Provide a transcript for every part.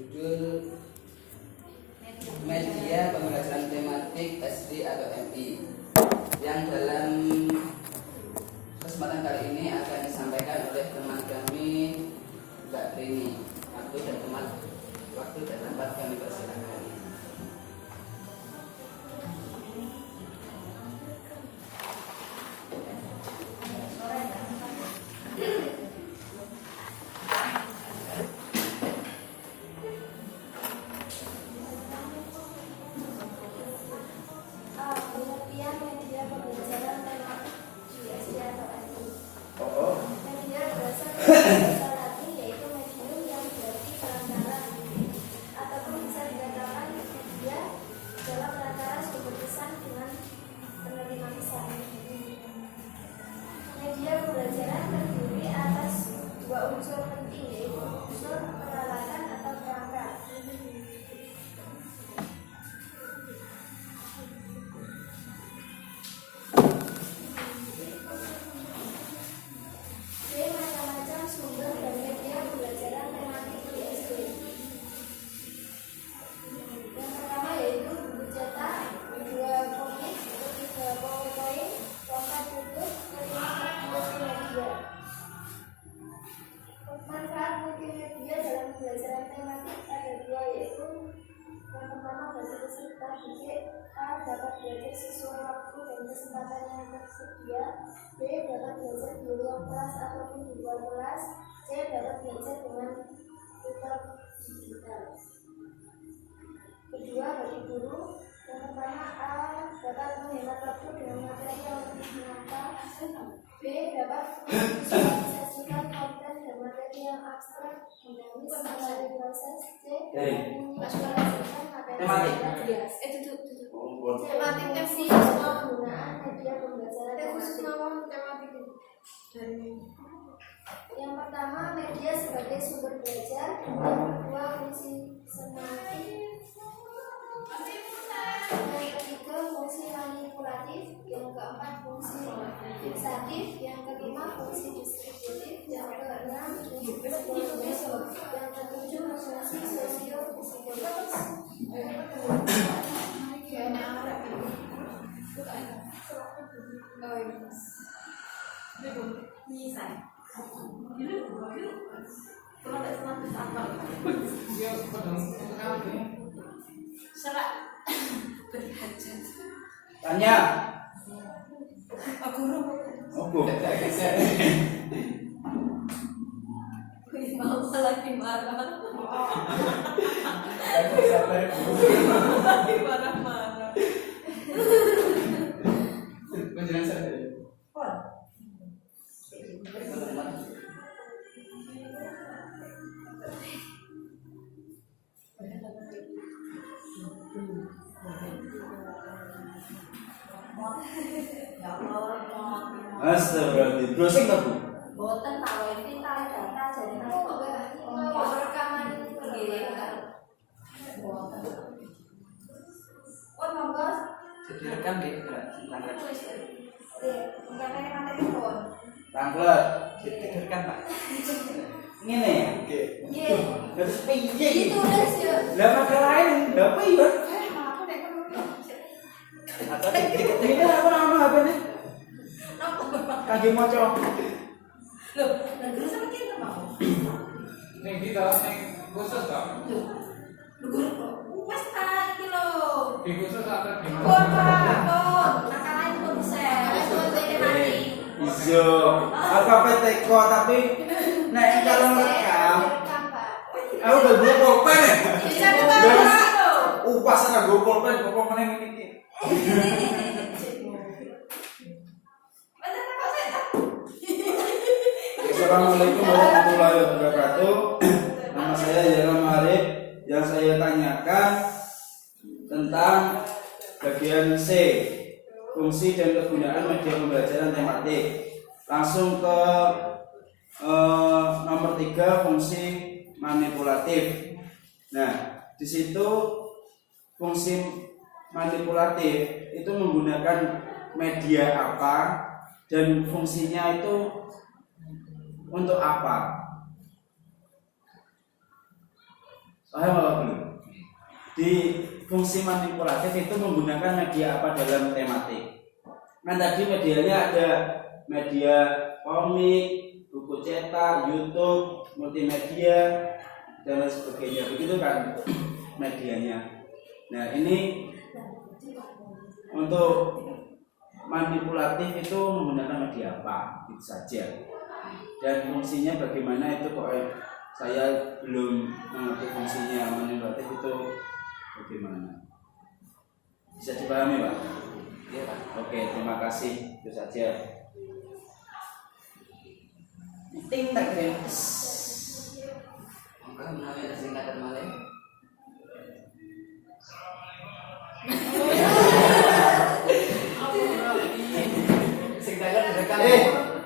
berjudul Media Pembelajaran Tematik SD atau MI, yang dalam kesempatan kali ini akan disampaikan oleh teman kami Mbak Rini. Waktu dan tempat kami persilakan. Dapat belajar sesuai waktu dan kesempatan yang tersedia. B. Dapat belajar di ruang kelas ataupun di luar kelas. C. Dapat belajar dengan tutor digital. Kedua, bagi guru, yang pertama A. Dapat menghemat waktu dengan materi yang lebih menata. B. Dapat memvisualisasikan konten dan materi yang abstrak dinamis melalui proses. C. Dapat memvisualisasikan materi tematiknya sih semua penggunaan media pembelajaran khusus nama tematik dari yang pertama media sebagai sumber belajar, yang kedua fungsi semantik, yang ketiga fungsi manipulatif, yang keempat fungsi fixatif, yang kelima fungsi distributif, yang keenam fungsi psikologis, yang ketujuh fungsi sosio-psikologis. Tanya. Guru. Mau lagi marah. Lagi marah-marah. Penjelasan dari Astagfirullahaladzim, browsing tak Bu? Boten tahu ini tahu data jadi mau rekaman begini kan? Boten. Monggo. Jadi rekam di tanggal. Karena materi pun. Tanggal. Direkam Pak. Ngene ya? Nggih. Terus piye iki? Ditulis ya. Lah masalah lain, lha apa ya? Aku nek ngono. Atau ini apa nama HP-ne? Kangge maca. Loh, lah terus apa kita mau? Ning di dalam ning khusus kok. Guru kok. Wes ta iki lho. Di khusus atau di Pun, mana? Pak. Nakalain pun bisa. Pun dene mati. Iya. Apa PTK tapi nek kalau rekam, aku udah gue pulpen ya. Bisa dibawa. Upas ora gue pulpen kok meneng iki. Assalamualaikum warahmatullahi wabarakatuh. Nama saya Yaram Arif. Yang saya tanyakan tentang bagian C, fungsi dan kegunaan media pembelajaran tematik. Langsung ke nomor 3, fungsi manipulatif. Nah, di situ fungsi manipulatif itu menggunakan media apa dan fungsinya itu untuk apa? Paham di fungsi manipulatif itu menggunakan media apa dalam tematik. Nah tadi medianya ada media komik, buku cetak, YouTube, multimedia dan lain sebagainya. Begitu kan medianya. Nah ini untuk manipulatif itu menggunakan media apa? Itu saja. Dan fungsinya bagaimana itu kok saya belum mengerti fungsinya manipulatif itu bagaimana. Bisa dipahami Pak? Iya Pak. Oke, terima kasih. Itu saja. Ting tak guys. Maka namanya singkatan malih. Singkatan direkam.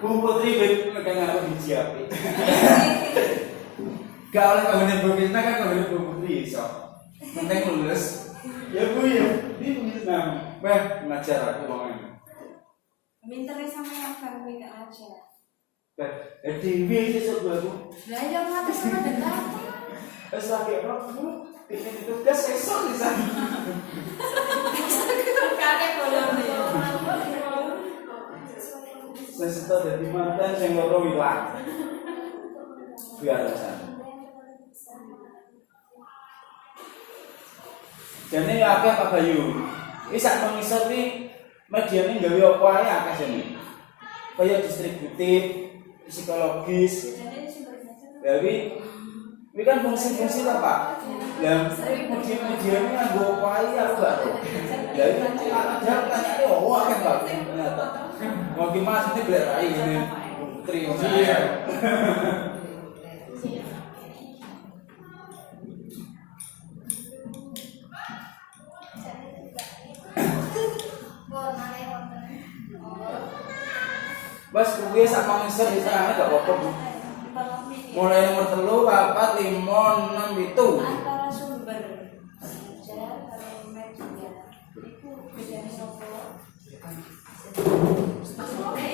Bu Putri megang aku biji api. Gak oleh kamu Bu Krisna kan kamu Bu Putri iso. Penting lulus. Ya Bu ya. Ini lulus nang. Bah, ngajar aku ngomong. Minternya sama yang baru mereka aja. Bah, dewi sesuk aku. Lah yang mati sama dekat. Wes lagi apa Bu? Bikin tugas sesuk di sana. Kakek bolong nih. Sesuatu dari mantan yang loro hilang. Biar alasan. Jadi akeh Pak Bayu. Iki sak mengisor iki mediane gawe apa ae akeh jane. Kaya distributif, psikologis. Jadi ini kan fungsi-fungsi lah Pak. Lah media-mediane nganggo apa ae aku gak tahu. Lah iki ada tanyane oh akeh Pak ternyata. Mau gimana sih gelek rai ini Putri Iya. Bos kuwi sama ngeser di sana gak apa-apa Bu. Mulai nomor 3, 4, 5, 6, 7. Antara sumber belajar kalau media itu beda sopo.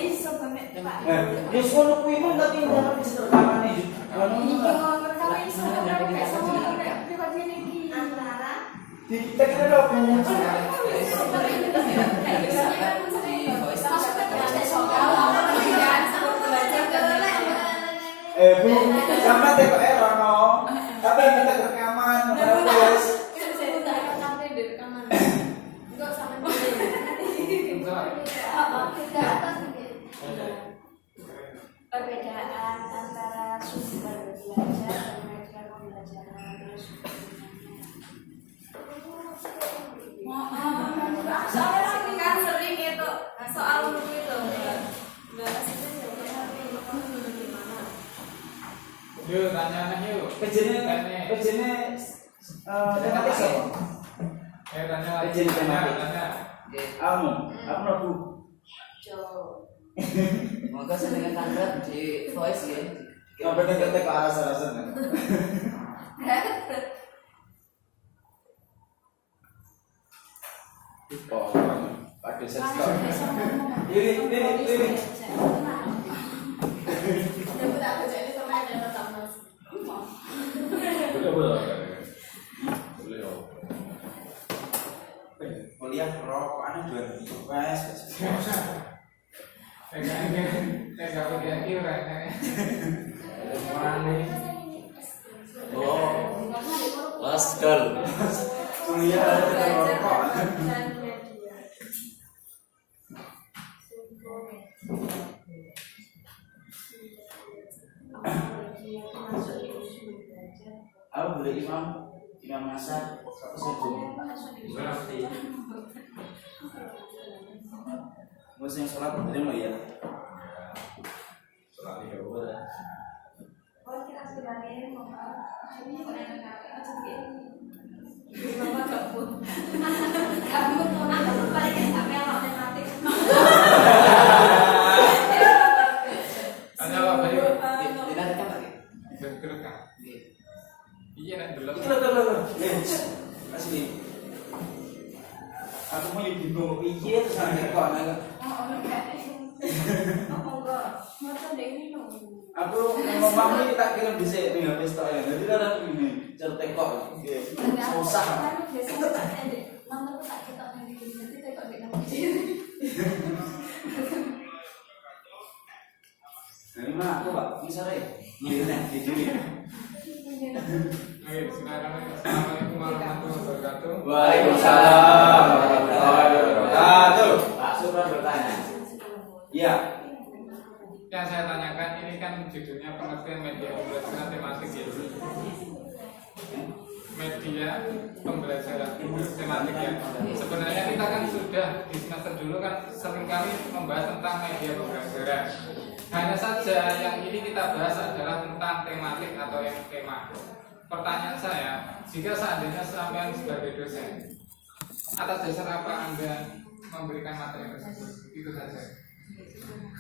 Iso banget Pak. Nah, ya sono kuwi mah tapi ora bisa rekaman iki. Iya, pertama iso sampai semua privat ini antara Kita kira Bu. Bu, sama TPR ono. Tapi kita rekaman, guys. Perbedaan antara sumber belajar dan media pembelajaran terus soalnya kan sering itu soal itu Yuk tanya yuk. Pejene tematik siapa? Tanya. Pejene tematik. Tanya. Kamu, aku nopo. Maka saya dengan tanggal di voice ya. Nggak bener ketek ke arah sana. Oh, ada sensor. Ini. Kuliah rokokan 2000 wes. Pegang kira kayaknya. Orang ini. Oh, Pascal. Kuliah rokok. Aku boleh imam masak apa saja. Musim sholat bener loh ya. Sholat ya udah. Tanya Pak Bayu. Tidak kan lagi. Betul kan? Iya nek delok. Loh. Asli. Aku mau bingung piye terus nang kok nang. Aku ngomong ini tak kirim dhisik ning HP stok ya. Jadi kan ini cara tertekok susah. Nah, ini mana aku Pak? Ini sore. Ini di sini. Oke, silakan. Assalamualaikum warahmatullahi wabarakatuh. Waalaikumsalam warahmatullahi wabarakatuh. Pak Supra bertanya. Iya. Yang saya tanyakan ini kan judulnya pengertian media pembelajaran tematik ya. Media pembelajaran tematik ya. Sebenarnya kita kan sudah di semester dulu kan seringkali membahas tentang media pembelajaran. Hanya saja yang ini kita bahas adalah tentang tematik atau yang tema. Pertanyaan saya, jika seandainya sampean sebagai dosen, atas dasar apa Anda memberikan materi tersebut? Itu saja.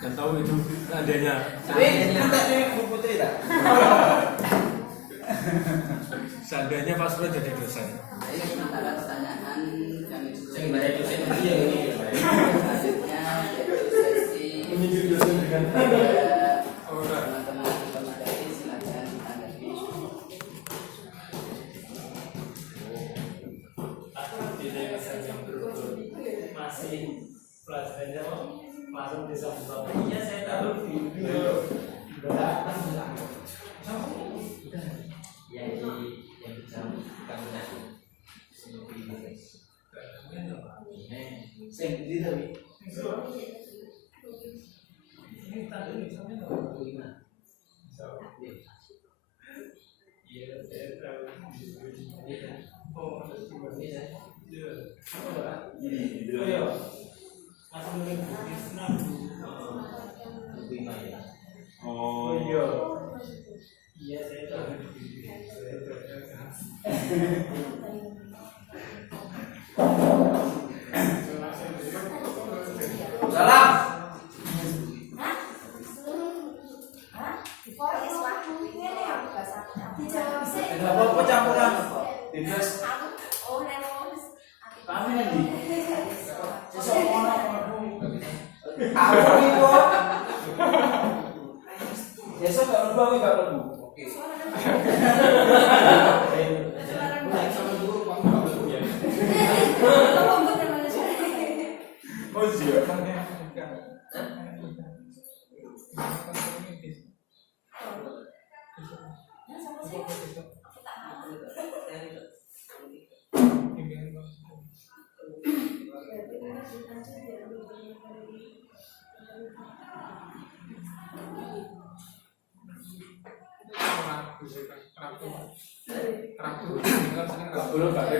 Dan tahu itu adanya. Tapi kita ini Bu Putri tak? Seandainya Pak Supra jadi dosen. Baik, sementara pertanyaan kami Sebagai dosen iya ini. selanjutnya yaitu sesi Menyindir dosen dengan teman-teman pemateri silakan tanggapi. Masih pelajarannya langsung bisa buka. Iya saya tahu di yang bisa kamu sing di tapi ini tadi misalnya nomor 5. Iya, saya tahu. Oh, iya. ini dulu. Ayo. Langsung ke Islam. Oh iya. Iya, saya tahu. Salam. Enggak apa-apa campuran. Bebas. Kami nanti. Sesuk ono aku itu. Besok gak lupa gue gak lebu. Oke. Oh iya. Belum gak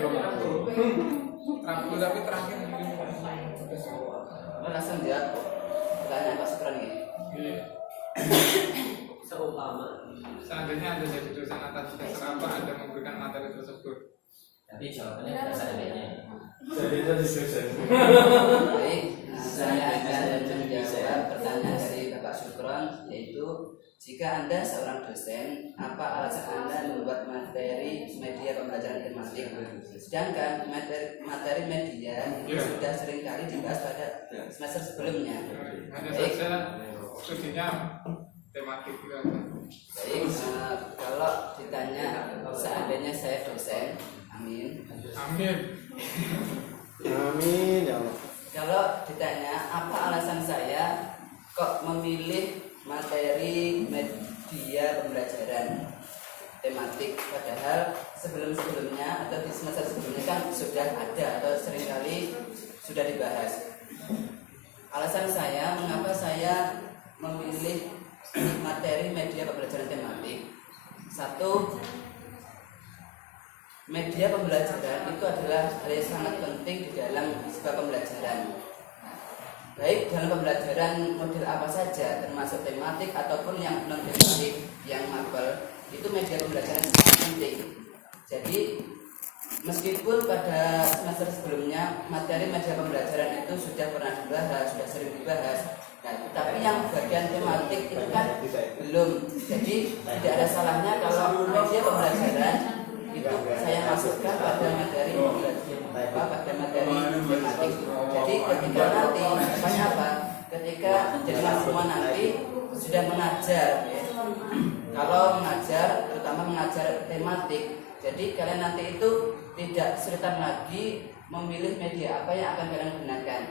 Rabu tapi terakhir Langsung jawab pertanyaan Pak Supra nih. Seumpama. seandainya Anda jadi dosen atas dasar apa Anda memberikan materi tersebut? Tapi jawabannya tidak seandainya. jadi dosen. Baik, saya akan menjawab pertanyaan dari Bapak Supron, yaitu jika Anda seorang dosen, apa alasan Anda membuat materi media pembelajaran tematik? Sedangkan materi media itu sudah sering kali dibahas pada semester sebelumnya. Hanya Baik. saja studinya tematik gitu aja. Baik, kalau ditanya seandainya saya dosen, amin. Amin. Amin ya Allah. Kalau ditanya apa alasan saya kok memilih materi media pembelajaran tematik, padahal sebelum-sebelumnya atau di semester sebelumnya kan sudah ada atau seringkali sudah dibahas. Alasan saya mengapa saya memilih materi media pembelajaran tematik. Satu, media pembelajaran itu adalah hal yang sangat penting di dalam sebuah pembelajaran. Baik dalam pembelajaran model apa saja, termasuk tematik ataupun yang non tematik, yang mapel, itu media pembelajaran sangat penting. Jadi meskipun pada semester sebelumnya materi media pembelajaran itu sudah pernah dibahas, sudah sering dibahas, nah, tapi yang bagian tematik itu kan belum. Jadi tidak ada salahnya kalau media pembelajaran itu saya masukkan pada materi pada materi tematik. Jadi ketika nanti apa? Ketika jadi mahasiswa nanti sudah mengajar, ya. Kalau mengajar terutama terutama mengajar tematik. Jadi kalian nanti itu tidak kesulitan lagi memilih media apa yang akan kalian gunakan.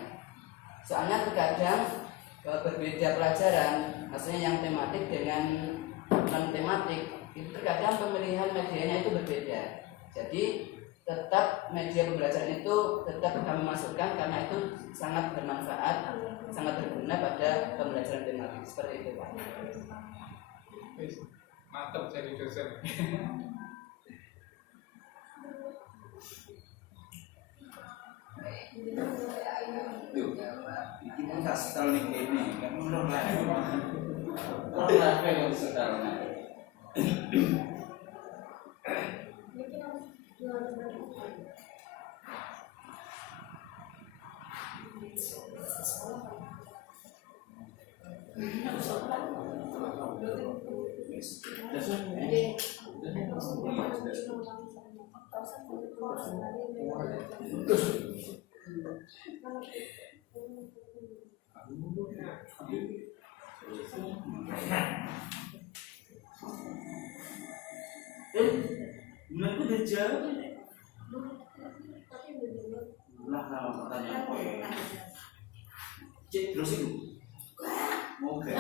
Soalnya terkadang berbeda pelajaran, maksudnya yang tematik dengan non tematik itu terkadang pemilihan medianya itu berbeda. Jadi tetap media pembelajaran itu tetap kami masukkan karena itu sangat bermanfaat, sangat berguna pada pembelajaran tematik seperti itu, Pak. Mantap jadi dosen. Yuk, iki pun tak setel ning kene, kan ora live. Ora live yang setelnya. Menurutku udah jauh. Lah, nama pertanyaan apa ya? Cek terus itu. Oke.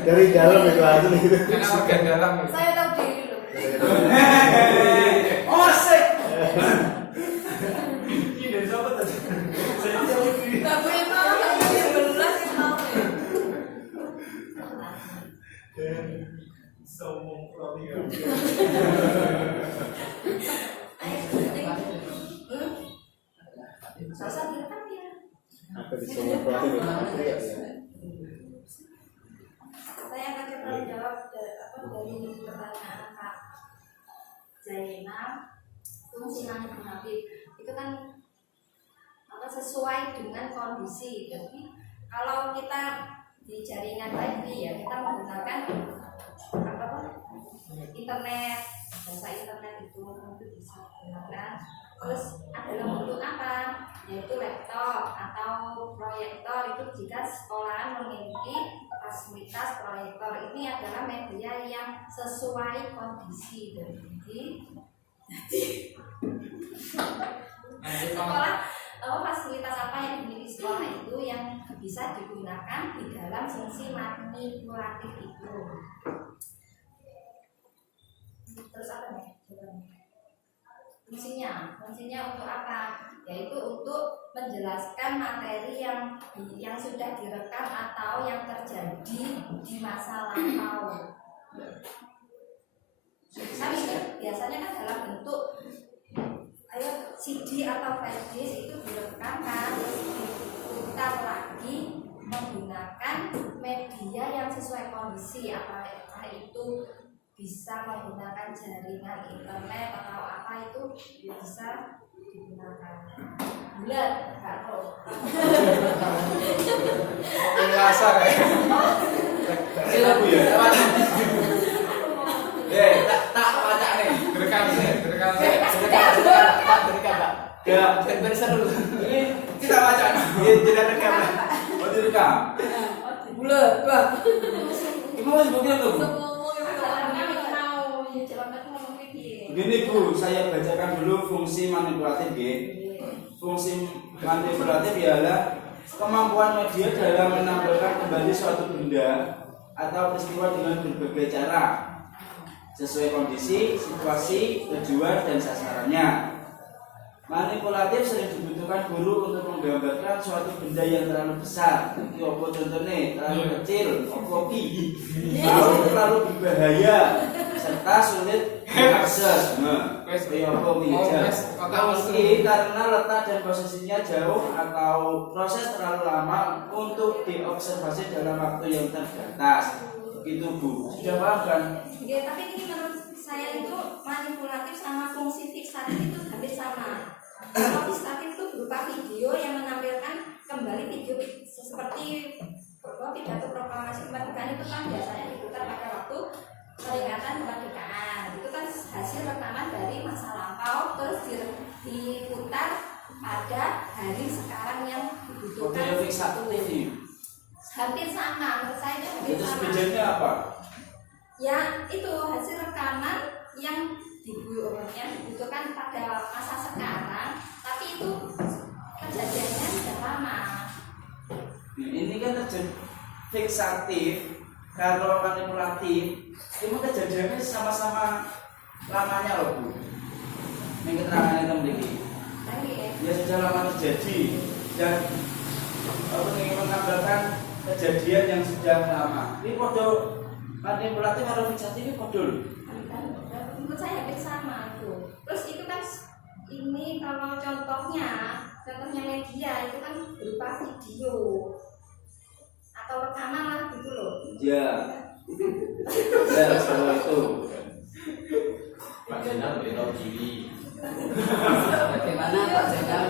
Dari dalam itu aja gitu. Karena bagian dalam. Saya tahu diri loh. Oh, asik. Ini siapa tadi? Saya tahu diri. Gak boleh tahu, gak boleh belas tahu ya. Sombong program. Susah direkam ya. Apa di semua program ya? Saya akan coba jawab dari pertanyaan Kak Zainab. Fungsi manipulatif itu kan sesuai dengan kondisi. Jadi kalau kita di jaringan wifi ya kita menggunakan internet, bahasa internet itu bisa digunakan. Terus adalah bentuk apa? Yaitu laptop atau proyektor. Itu jika sekolahan memiliki fasilitas proyektor, ini adalah media yang sesuai kondisi. Jadi sekolah fasilitas apa yang dimiliki sekolah itu yang bisa digunakan di dalam fungsi manipulatif itu. Terus apa nih? Fungsinya untuk apa? Yaitu untuk menjelaskan materi yang sudah direkam atau yang terjadi di masa lampau. Kan ini biasanya kan dalam bentuk CD atau flash disk itu direkam kan, terus diputar lagi menggunakan media yang sesuai kondisi, apakah itu bisa menggunakan jaringan internet atau apa itu bisa digunakan. Bulat, nggak tahu. Pengasar ya. Silakan ya. Tak baca nih. Direkam sih. Direkam, Pak. Ya, Dan seru. ini kita baca. Ini tidak rekam. Oh, direkam. Bulat, Pak. Ibu masih bukti tuh. Begini Bu, saya bacakan dulu fungsi manipulatif ya. Fungsi manipulatif ialah kemampuan media dalam menampilkan kembali suatu benda atau peristiwa dengan berbagai cara sesuai kondisi, situasi, tujuan, dan sasarannya. Manipulatif sering dibutuhkan guru untuk menggambarkan suatu benda yang terlalu besar. Ini apa contohnya? Terlalu kecil, kopi, terlalu berbahaya, serta sulit diakses. Nah, ini apa ini karena letak dan posisinya jauh atau proses terlalu lama untuk diobservasi dalam waktu yang terbatas. Begitu Bu. Sudah paham kan? Ya, tapi ini menurut saya itu manipulatif sama fungsi fiksatif itu hampir sama. Kalau fiksatif itu berupa video yang menampilkan kembali video seperti pidato proklamasi kemerdekaan itu kan biasanya diputar pada waktu peringatan kemerdekaan. Itu kan hasil rekaman dari masa lampau terus diputar pada hari sekarang yang dibutuhkan. Model fiksatif ini. Hampir Itu sebenarnya apa? Ya itu hasil rekaman yang dibutuhkan pada masa sekarang, tapi itu kejadiannya sudah lama. Ini kan terjadi fiksatif, kalau manipulatif, itu kejadiannya sama-sama lamanya loh Bu. Ini keterangan yang memiliki. Ya sudah lama terjadi dan ingin mengabarkan kejadian yang sudah lama. Ini kode manipulatif atau fiksatif ini kode. Menurut saya hampir sama itu. Terus itu kan ini kalau contohnya media itu kan berupa video atau rekaman lah gitu loh. Ya. Ya semua itu. Pak Jenal boleh tahu diri. Bagaimana Pak Zainal?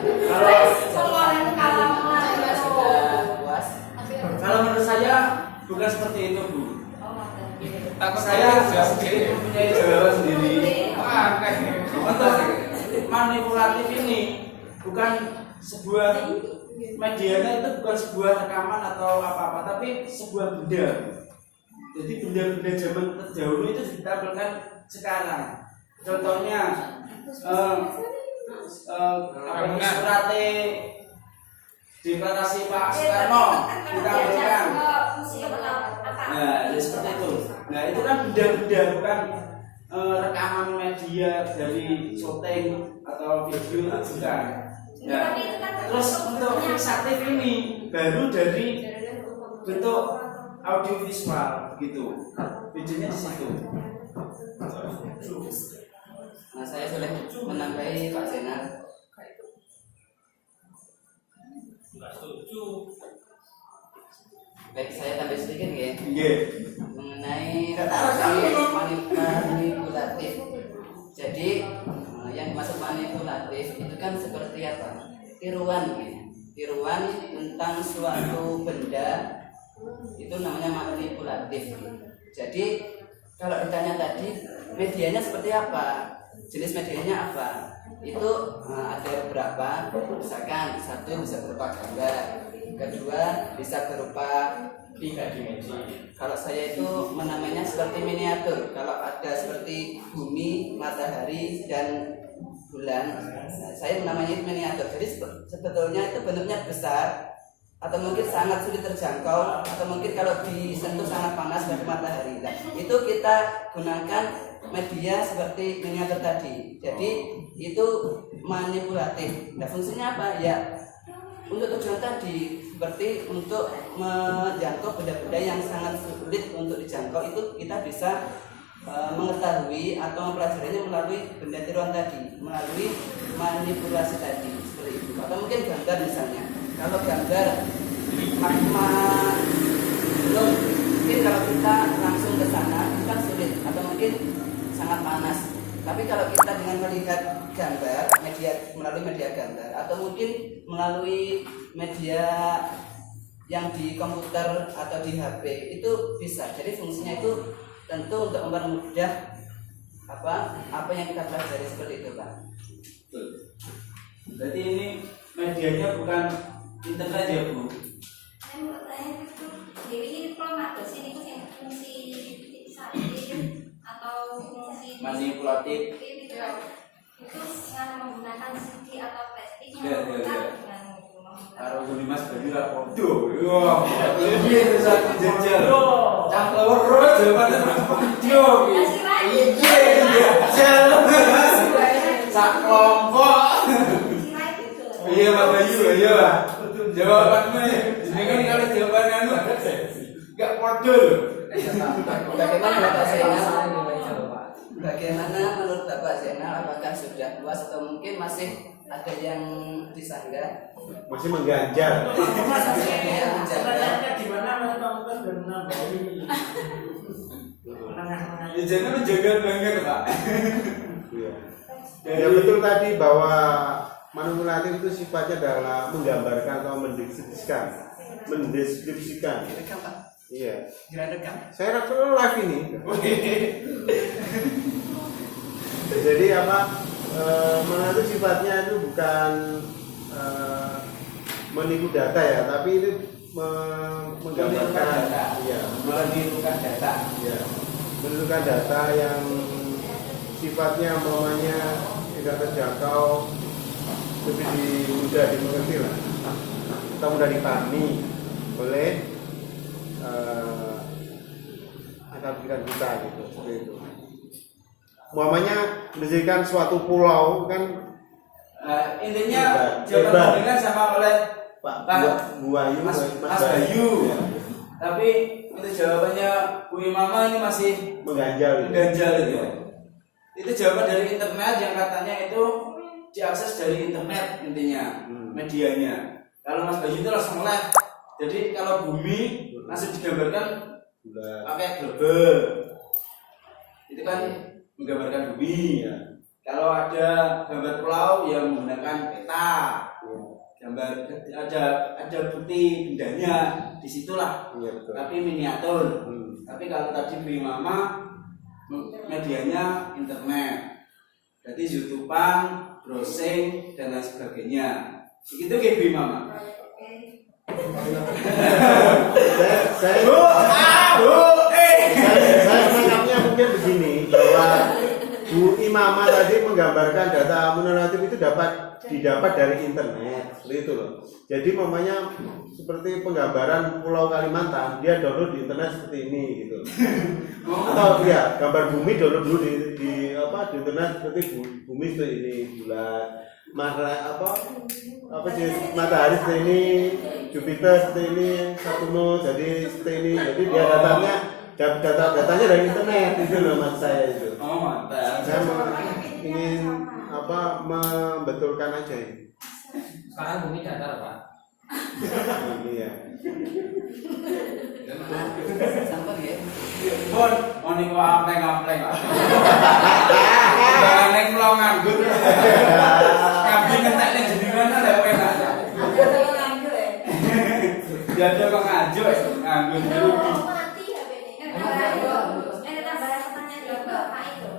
Kalau menurut saya bukan seperti itu Bu. Takut Saya jauh sendiri mempunyai jawaban sendiri. Untuk manipulatif ini bukan sebuah medianya itu bukan sebuah rekaman atau apa-apa, tapi sebuah benda. Jadi benda-benda zaman terdahulu itu ditampilkan sekarang. Contohnya surat deklarasi Pak Soekarno ditampilkan. Nah, seperti itu. Nah, itu kan benda-benda bukan rekaman media dari syuting atau video bukan. Nah, terus untuk fiksatif ini baru dari bentuk audiovisual gitu. Bedanya di situ. Nah, saya boleh menambahi Pak Zainal. Nggak setuju. Baik, saya tambah sedikit ya. Nggih. Mengenai manipulatif. Jadi yang dimaksud manipulatif itu kan seperti apa? Tiruan ya. Tiruan tentang suatu benda itu namanya manipulatif. Jadi kalau ditanya tadi medianya seperti apa? Jenis medianya apa? Itu ada beberapa. Misalkan satu bisa berupa gambar, kedua bisa berupa 3 dimensi. kalau saya itu menamainya seperti miniatur. Kalau ada seperti bumi, matahari, dan bulan, saya menamainya itu miniatur. Jadi sebetulnya itu bentuknya besar, atau mungkin sangat sulit terjangkau, atau mungkin kalau disentuh sangat panas dari matahari. Nah, itu kita gunakan media seperti miniatur tadi. Jadi itu manipulatif. Nah, fungsinya apa? Ya untuk tujuan tadi, seperti untuk menjangkau benda-benda yang sangat sulit untuk dijangkau, itu kita bisa mengetahui atau mempelajarinya melalui benda tiruan tadi, melalui manipulasi tadi, seperti itu. Atau mungkin gambar misalnya. Kalau gambar magma belum, mungkin kalau kita langsung ke sana itu kan sulit, atau mungkin sangat panas. Tapi kalau kita dengan melihat gambar melalui media gambar, atau mungkin melalui media yang di komputer atau di HP, itu bisa. Jadi fungsinya itu tentu untuk mempermudah apa yang kita pelajari, seperti itu Pak. Betul. Berarti ini medianya bukan internet ya Bu? Menurut saya itu Dewi ini kalau di sini itu yang fungsi fiksatif atau fungsi Manipulatif. itu yang menggunakan CD atau flash itu Ya. dengan Karo Budi Mas Badi lah podo. Wah, iya bisa jajal. Cak loro jawabane video iki. Iya, jajal. Sak kelompok. Iya Pak Bayu, iya Pak. Jawabannya jenengan kalau jawaban anu enggak podo lho. Bagaimana Bapak Zainal? Bagaimana menurut Bapak Zainal? Apakah sudah puas atau mungkin masih ada yang disanggah? Masih mengganjal. Masih ada yang menjaga? Pertanyaannya gimana Pak Mutas menambahi? Ya jangan menjaga banget Pak. Iya. Ya betul tadi bahwa manipulatif itu sifatnya adalah menggambarkan atau mendeskripsikan. Iya. Saya rekam live ini. Jadi manipulatif sifatnya itu bukan menipu data ya, tapi itu menggambarkan, iya, menirukan data. Ya, menentukan data yang sifatnya umpamanya tidak terjangkau, lebih mudah dimengerti lah, atau mudah dipahami oleh akal pikiran kita gitu, seperti itu. Umpamanya mendirikan suatu pulau kan, Intinya Hebat. jawaban diberikan sama oleh Pak Pak Bu Ayu, Mas Mas Bayu. Ya, Tapi untuk jawabannya Bu Imama ini masih mengganjal gitu. mengganjal itu. Itu jawaban dari internet yang katanya itu diakses dari internet intinya, medianya. Kalau Mas Bayu itu langsung live. Jadi kalau bumi langsung digambarkan Bulat. pakai global. Itu kan menggambarkan bumi. Ya. Kalau ada gambar pulau yang menggunakan peta. Gambar ada bukti bendanya disitulah, Iya betul. tapi miniatur. Tapi kalau tadi Bu Mama medianya internet, jadi YouTubean, browsing dan lain sebagainya. Begitu kayak Bu Mama. Saya menangkapnya mungkin begini, bahwa Bu Imama tadi menggambarkan data amunulatif itu didapat dari internet, seperti itu loh. Jadi mamanya seperti penggambaran Pulau Kalimantan, dia download di internet seperti ini gitu. Atau ya gambar bumi download dulu di internet seperti bumi seperti ini, bulat, matahari seperti ini, Jupiter seperti ini, Saturnus jadi seperti ini. Jadi dia datanya dari internet itu loh mas saya itu. Oh mantap. Saya ingin membetulkan aja ini. Sekarang bumi datar Pak. Iya. Sampun ya. Bon, mau nih gua ampleng. Barang pulau nganggur. Kambing ngentek ning jenengan ada penak. Dia ada kok ngajur nganggur rugi. Mati HP-nya. Tambah pertanyaan ya Bapak itu.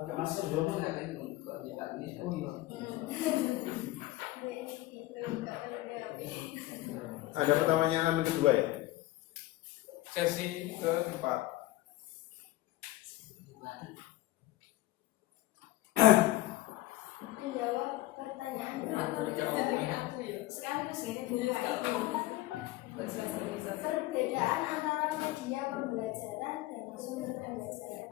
Pakai masker dulu nggak kan kok nyetak ini. Oh iya. Ada pertanyaan kedua ya? Sesi keempat. Menjawab pertanyaan sekaligus ini buka itu. Perbedaan antara media pembelajaran dan sumber pembelajaran.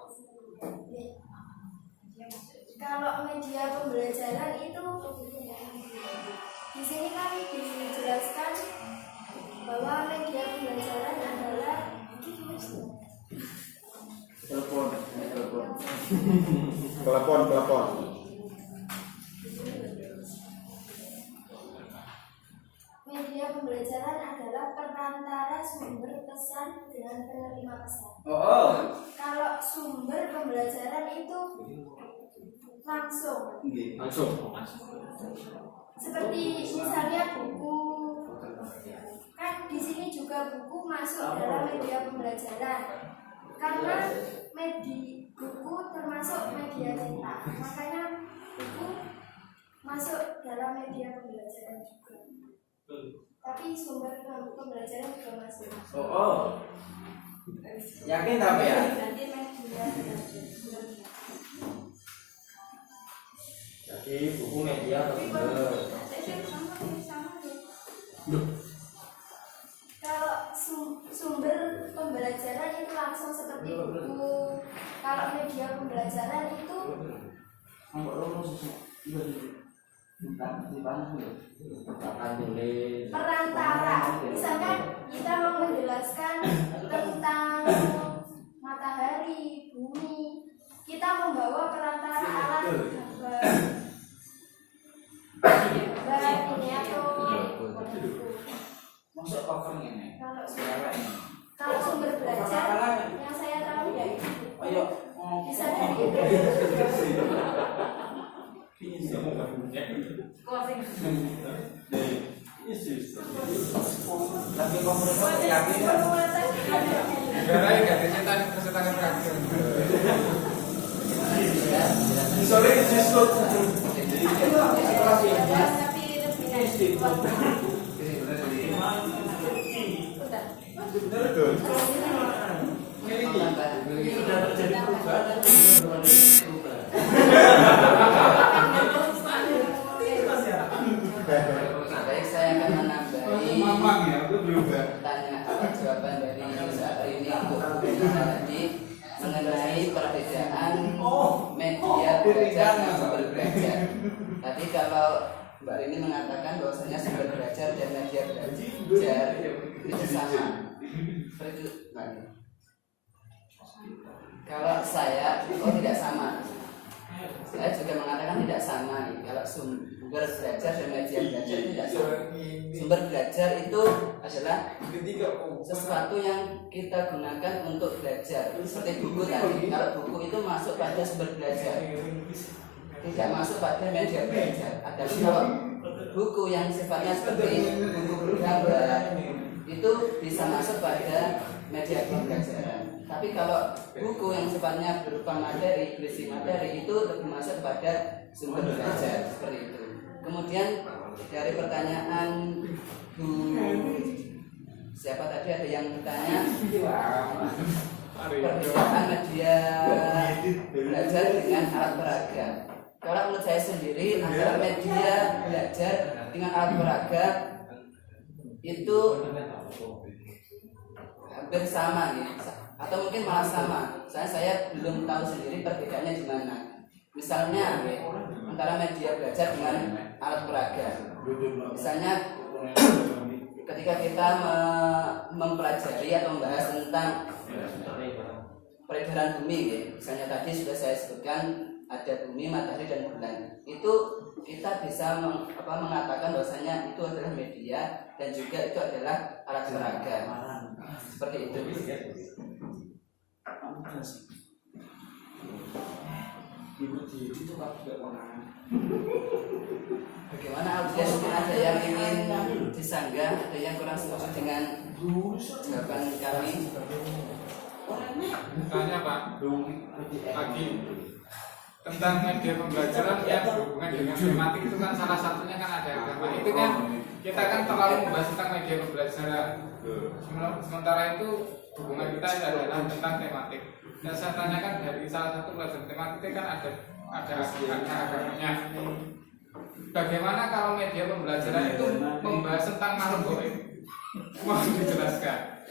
Kalau media pembelajaran itu di sini kan dijelaskan bahwa media pembelajaran adalah Telepon. media pembelajaran adalah perantara sumber pesan dengan penerima pesan. Oh. Kalau sumber pembelajaran itu langsung, seperti misalnya buku, kan di sini juga buku masuk dalam media pembelajaran, karena buku termasuk media cetak, makanya buku masuk dalam media pembelajaran juga. Tapi sumber pembelajaran juga masuk. Oh. Yakin tapi ya? Berarti media. Jadi buku media atau Kalau sumber pembelajaran itu langsung seperti buku. Kalau media pembelajaran itu perantara. Misalkan kita mau menjelaskan tentang matahari, bumi, kita membawa perantara alat gambar ini atau Masuk cover ini. kalau sumber belajar yang saya tahu ya itu Ayo. bisa dari Tapi komunitas yakin kan? Negara yang gak dicetak kesetakan terakhir. Sorry, just look. tapi lebih Betul. Tambahan. Sudah terjadi perubahan dan belum berubah. Baik, saya akan menambahi Mamang ya, itu berubah. tanya jawaban dari saat ini untuk tadi mengenai perbedaan media belajar dan sumber belajar. Tadi kalau Mbak Rini mengatakan bahwasanya sumber belajar dan media belajar itu sama. Seperti itu, Mbak Rini. Kalau saya, tidak sama. Saya juga mengatakan tidak sama nih. Kalau sumber belajar dan media belajar itu tidak sama. Sumber belajar itu adalah sesuatu yang kita gunakan untuk belajar. Seperti buku tadi. Kalau buku itu masuk pada sumber belajar, tidak masuk pada media belajar. Ada kalau buku yang sifatnya seperti buku bergambar itu bisa masuk pada media pembelajaran. Tapi kalau buku yang sifatnya berupa materi, berisi materi itu lebih masuk pada sumber belajar seperti itu. Kemudian dari pertanyaan Bu siapa tadi ada yang bertanya perbedaan media belajar dengan alat peraga. Kalau menurut saya sendiri antara media belajar dengan alat peraga itu hampir sama nih, atau mungkin malah sama. Saya belum tahu sendiri perbedaannya di mana. Misalnya antara media belajar dengan alat peraga. Misalnya ketika kita mempelajari atau membahas tentang peredaran bumi, ya. Misalnya tadi sudah saya sebutkan ada bumi, matahari dan bulan. Itu kita bisa mengatakan bahwasanya itu adalah media dan juga itu adalah alat peraga. Seperti itu. Bagaimana audiens, mungkin ada yang ingin disanggah, ada yang kurang setuju dengan jawaban kami? Tanya Pak, lagi tentang media pembelajaran yang berhubungan dengan tematik itu kan salah satunya kan ada agama. Itu kan kita kan terlalu membahas tentang media pembelajaran. Sementara itu hubungan kita adalah tentang tematik. Dan saya tanyakan dari salah satu pelajaran tematik kan ada agamanya. Bagaimana kalau media pembelajaran itu membahas tentang makhluk gaib? Mohon dijelaskan.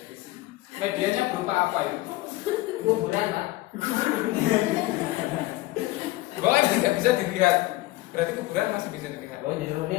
Medianya berupa apa itu? Kuburan, Pak. Gaib tidak bisa dilihat. Berarti kuburan masih bisa dilihat. Oh, jadi